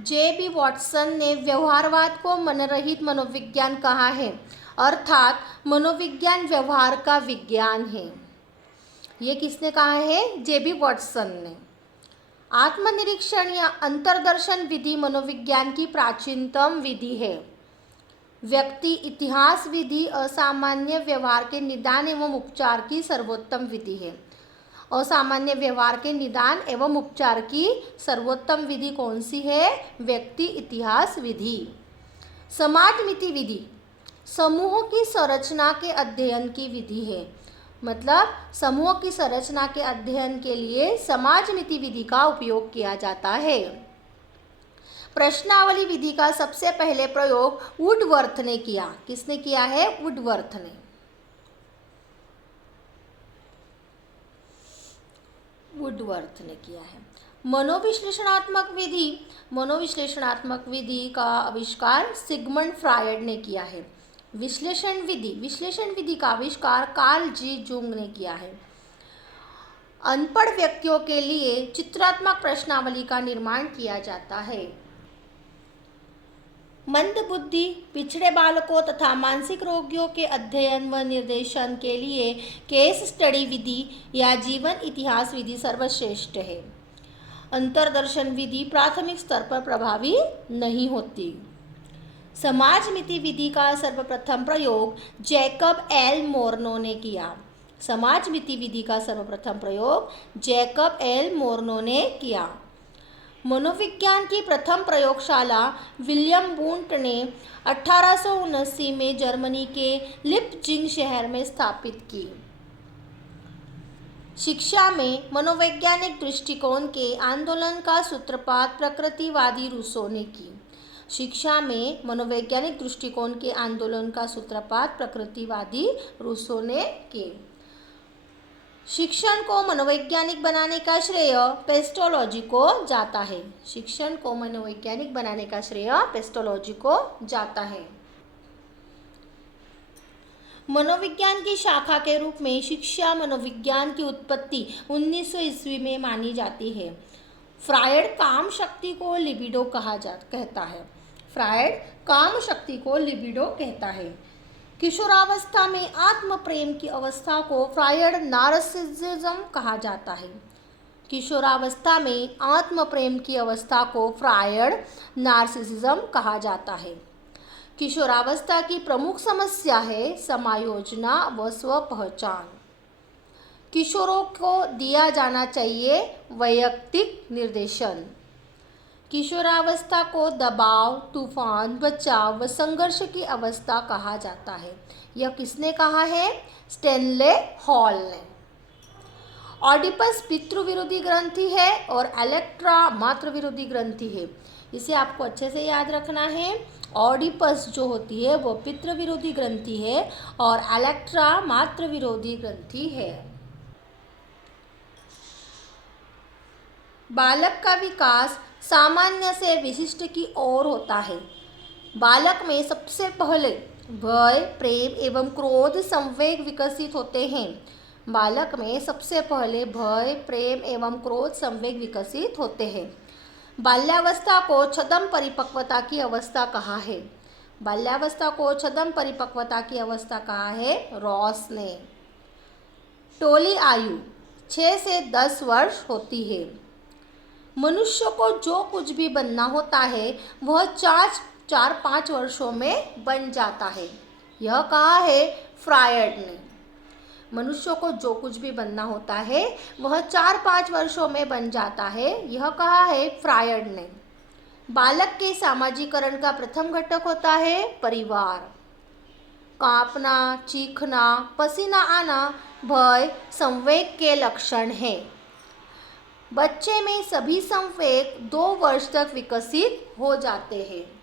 JB. Watson ने व्यवहारवाद को मनोरहित मनोविज्ञान कहा है, अर्थात मनोविज्ञान व्यवहार का विज्ञान है। ये किसने कहा है? जे.बी. वॉटसन ने। आत्मनिरीक्षण या अंतर्दर्शन विधि मनोविज्ञान की प्राचीनतम विधि है। व्यक्ति इतिहास विधि असामान्य व्यवहार के निदान एवं उपचार की सर्वोत्तम विधि है। असामान्य व्यवहार के निदान एवं उपचार की सर्वोत्तम विधि कौन सी है? व्यक्ति इतिहास विधि। समाजमिति विधि समूह की संरचना के अध्ययन की विधि है। मतलब समूह की संरचना के अध्ययन के लिए समाजमिति विधि का उपयोग किया जाता है। प्रश्नावली विधि का सबसे पहले प्रयोग वुडवर्थ ने किया। किसने किया है? वुडवर्थ ने। वुडवर्थ ने किया है। मनोविश्लेषणात्मक विधि का आविष्कार सिगमंड फ्रायड ने किया है। विश्लेषण विधि का आविष्कार कार्ल जी जुंग ने किया है। अनपढ़ व्यक्तियों के लिए चित्रात्मक प्रश्नावली का निर्माण किया जाता है। मंदबुद्धि, पिछड़े बालकों तथा मानसिक रोगियों के अध्ययन व निर्देशन के लिए केस स्टडी विधि या जीवन इतिहास विधि सर्वश्रेष्ठ है। अंतर्दर्शन विधि प्राथमिक स्तर पर प्रभावी नहीं होती। समाजमिति विधि का सर्वप्रथम प्रयोग जैकब एल मोर्नो ने किया। समाजमिति विधि का सर्वप्रथम प्रयोग जैकब एल मोर्नो ने किया। मनोविज्ञान की प्रथम प्रयोगशाला विलियम वुंट ने 1879 में जर्मनी के लिपजिंग शहर में स्थापित की। शिक्षा में मनोवैज्ञानिक दृष्टिकोण के आंदोलन का सूत्रपात प्रकृतिवादी रूसो ने की। शिक्षा में मनोवैज्ञानिक दृष्टिकोण के आंदोलन का सूत्रपात प्रकृतिवादी रूसो ने की। शिक्षण को मनोवैज्ञानिक बनाने का श्रेय पेस्टोलॉजी को जाता है। शिक्षण को मनोवैज्ञानिक बनाने का श्रेय पेस्टोलॉजी को जाता है। मनोविज्ञान की शाखा के रूप में शिक्षा मनोविज्ञान की उत्पत्ति 1900 ईस्वी में मानी जाती है। फ्रायड काम शक्ति को लिबिडो कहता है। फ्रायड काम शक्ति को लिबिडो कहता है। किशोरावस्था में आत्म प्रेम की अवस्था को फ्रायड नार्सिसिज्म कहा जाता है। किशोरावस्था में आत्म प्रेम की अवस्था को फ्रायड नार्सिसिज्म कहा जाता है। किशोरावस्था की प्रमुख समस्या है समायोजना व स्व पहचान। किशोरों को दिया जाना चाहिए वैयक्तिक निर्देशन। किशोरावस्था को दबाव, तूफान, बचाव व संघर्ष की अवस्था कहा जाता है। यह किसने कहा है? स्टेनले हॉल ने। ऑडिपस पितृविरोधी ग्रंथि है और इलेक्ट्रा मातृविरोधी ग्रंथि है। इसे आपको अच्छे से याद रखना है। ऑडिपस जो होती है वो पितृविरोधी ग्रंथि है और इलेक्ट्रा मातृविरोधी ग्रंथि है। बालक का विकास सामान्य से विशिष्ट की ओर होता है। बालक में सबसे पहले भय, प्रेम एवं क्रोध संवेग विकसित होते हैं। बालक में सबसे पहले भय, प्रेम एवं क्रोध संवेग विकसित होते हैं। बाल्यावस्था को छद्म परिपक्वता की अवस्था कहा है। बाल्यावस्था को छद्म परिपक्वता की अवस्था कहा है रॉस ने। टोली आयु 6 से 10 वर्ष होती है। मनुष्य को जो कुछ भी बनना होता है वह 4-5 वर्षों में बन जाता है। यह कहा है फ्रायड ने। मनुष्य को जो कुछ भी बनना होता है वह 4-5 वर्षों में बन जाता है। यह कहा है फ्रायड ने। बालक के सामाजिकरण का प्रथम घटक होता है परिवार। कांपना, चीखना, पसीना आना भय संवेग के लक्षण हैं। बच्चे में सभी संवेग 2 वर्ष तक विकसित हो जाते हैं।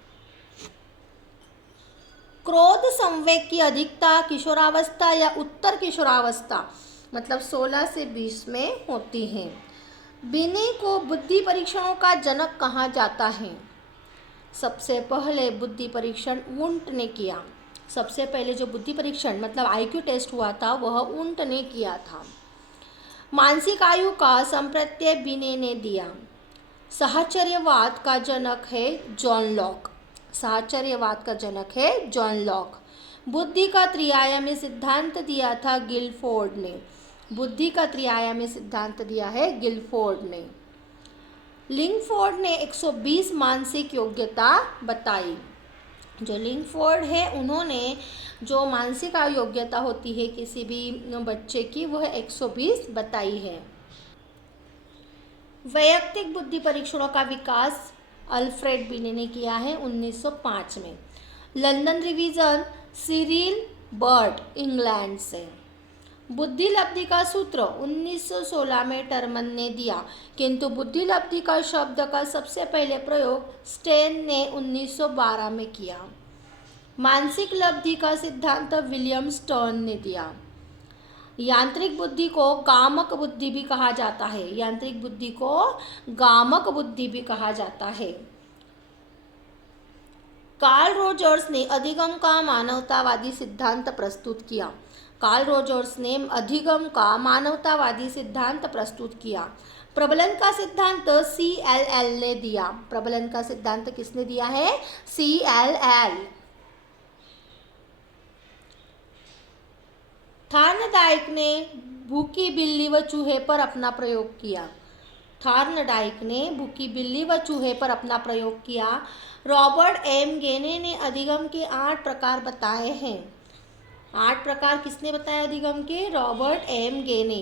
क्रोध संवेग की अधिकता किशोरावस्था या उत्तर किशोरावस्था मतलब 16 से 20 में होती है। बिनी को बुद्धि परीक्षणों का जनक कहा जाता है। सबसे पहले बुद्धि परीक्षण वुंट ने किया। सबसे पहले जो बुद्धि परीक्षण मतलब IQ टेस्ट हुआ था वह वुंट ने किया था। मानसिक आयु का संप्रत्यय बिने ने दिया। साहचर्यवाद का जनक है जॉन लॉक। साहचर्यवाद का जनक है जॉन लॉक। बुद्धि का त्रिआयामी सिद्धांत दिया था गिलफोर्ड ने। बुद्धि का त्रिआयामी सिद्धांत दिया है गिलफोर्ड ने। लिंगफोर्ड ने 120 मानसिक योग्यता बताई। जो लिंगफोर्ड है उन्होंने जो मानसिक योग्यता होती है किसी भी बच्चे की वह 120 बताई है। वैयक्तिक बुद्धि परीक्षणों का विकास अल्फ्रेड बिने ने किया है 1905 में। London revision Cyril Burt England से। बुद्धिलब्धि का सूत्र 1916 में टर्मन ने दिया, किंतु बुद्धिलब्धि का शब्द का सबसे पहले प्रयोग स्टेन ने 1912 में किया। मानसिक लब्धि का सिद्धांत विलियम स्टर्न ने दिया। यांत्रिक बुद्धि को गामक बुद्धि भी कहा जाता है। यांत्रिक बुद्धि को गामक बुद्धि भी कहा जाता है। कार्ल रोजर्स ने अधिगम का मानवतावादी सिद्धांत प्रस्तुत किया। कार्ल रोजर्स ने अधिगम का मानवतावादी सिद्धांत प्रस्तुत किया। प्रबलन का सिद्धांत CLL ने दिया। प्रबलन का सिद्धांत किसने दिया है? CLL। थार्नडाइक ने भूखी बिल्ली व चूहे पर अपना प्रयोग किया। थार्नडाइक ने भूखी बिल्ली व चूहे पर अपना प्रयोग किया। रॉबर्ट M गेने ने अधिगम के 8 प्रकार बताए हैं। 8 प्रकार किसने बताया अधिगम के? रॉबर्ट M गेने।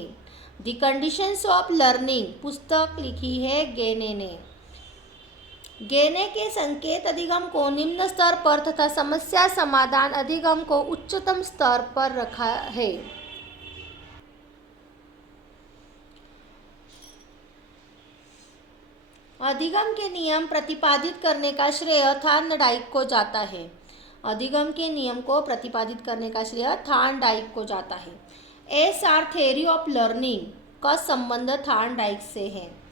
द कंडीशंस ऑफ लर्निंग पुस्तक लिखी है गेने ने। गेने के संकेत अधिगम को निम्न स्तर पर तथा समस्या समाधान अधिगम को उच्चतम स्तर पर रखा है। अधिगम के नियम प्रतिपादित करने का श्रेय थार्नडाइक को जाता है। अधिगम के नियम को प्रतिपादित करने का श्रेय थार्नडाइक को जाता है। SR थ्योरी ऑफ लर्निंग का संबंध थार्नडाइक से है।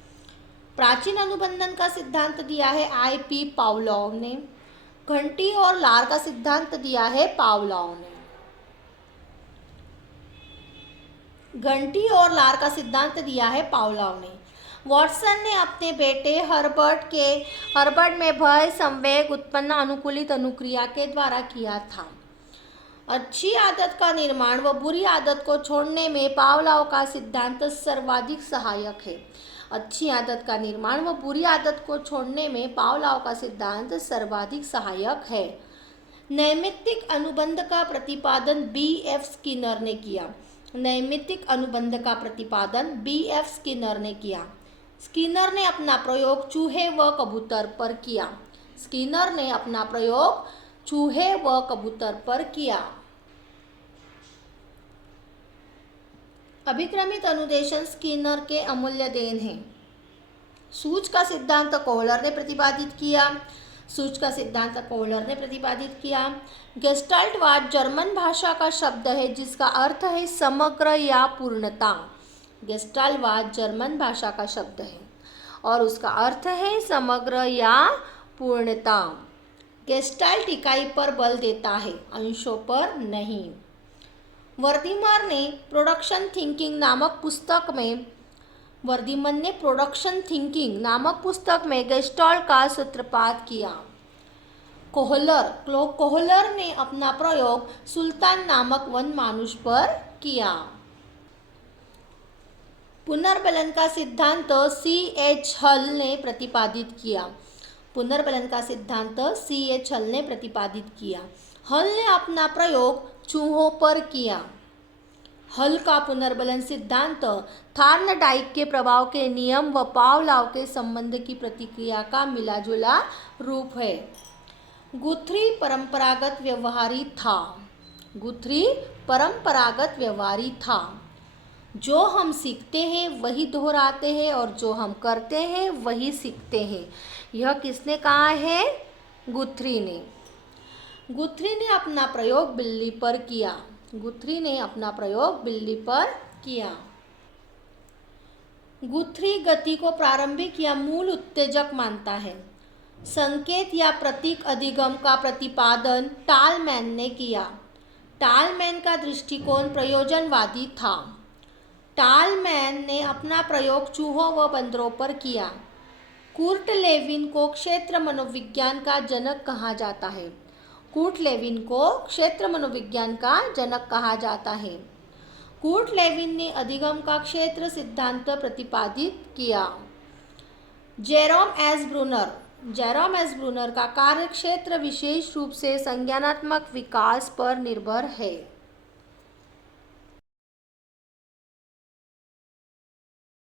प्राचीन अनुबंधन का सिद्धांत दिया है IP पावलोव ने। घंटी और लार का सिद्धांत दिया है पावलोव ने। घंटी और लार का सिद्धांत दिया है पावलोव ने। वॉटसन ने अपने बेटे हर्बर्ट में भय संवेग उत्पन्न अनुकूलित अनुक्रिया के द्वारा किया था। अच्छी आदत का निर्माण व बुरी आदत को छोड़ने में पावलोव का सिद्धांत सर्वाधिक सहायक है। अच्छी आदत का निर्माण व बुरी आदत को छोड़ने में पावलोव का सिद्धांत सर्वाधिक सहायक है। नैमित्तिक अनुबंध का प्रतिपादन BF स्किनर ने किया। नैमित्तिक अनुबंध का प्रतिपादन BF स्किनर ने किया। स्किनर ने अपना प्रयोग चूहे व कबूतर पर किया। स्किनर ने अपना प्रयोग चूहे व कबूतर पर किया। अभिक्रमित अनुदेशन स्किनर के अमूल्य देन है। सूच का सिद्धांत कोहलर ने प्रतिपादित किया। सूच का सिद्धांत कोहलर ने प्रतिपादित किया। गेस्टाल्टवाद जर्मन भाषा का शब्द है जिसका अर्थ है समग्र या पूर्णता। गेस्टाल्टवाद जर्मन भाषा का शब्द है और उसका अर्थ है समग्र या पूर्णता। गेस्टाल्ट इकाई पर बल देता है, अंशों पर नहीं। वर्दीमन ने प्रोडक्शन थिंकिंग नामक पुस्तक में गेस्टाल्ट का सूत्रपात किया। कोहलर ने अपना प्रयोग सुल्तान नामक वन मानुष पर किया। पुनर्बलन का सिद्धांत CH हल ने प्रतिपादित किया। पुनर्बलन का सिद्धांत CH हल ने प्रतिपादित किया। हल ने अपना प्रयोग चूहों पर किया। हल का पुनर्बलन सिद्धांत थार्नडाइक के प्रभाव के नियम व पावलोव के संबंध की प्रतिक्रिया का मिलाजुला रूप है। गुथ्री परंपरागत व्यवहारी था। गुथ्री परंपरागत व्यवहारी था। जो हम सीखते हैं वही दोहराते हैं और जो हम करते हैं वही सीखते हैं। यह किसने कहा है? गुथ्री ने। गुथ्री ने अपना प्रयोग बिल्ली पर किया। गुथ्री ने अपना प्रयोग बिल्ली पर किया। गुथ्री गति को प्रारंभिक या मूल उत्तेजक मानता है। संकेत या प्रतीक अधिगम का प्रतिपादन टालमैन ने किया। टालमैन का दृष्टिकोण प्रयोजनवादी था। टालमैन ने अपना प्रयोग चूहों व बंदरों पर किया। कुर्ट लेविन को क्षेत्र मनोविज्ञान का जनक कहा जाता है। कुर्ट लेविन को क्षेत्र मनोविज्ञान का जनक कहा जाता है। कुर्ट लेविन ने अधिगम का क्षेत्र सिद्धांत प्रतिपादित किया। जेरोम एस ब्रूनर का कार्य क्षेत्र विशेष रूप से संज्ञानात्मक विकास पर निर्भर है।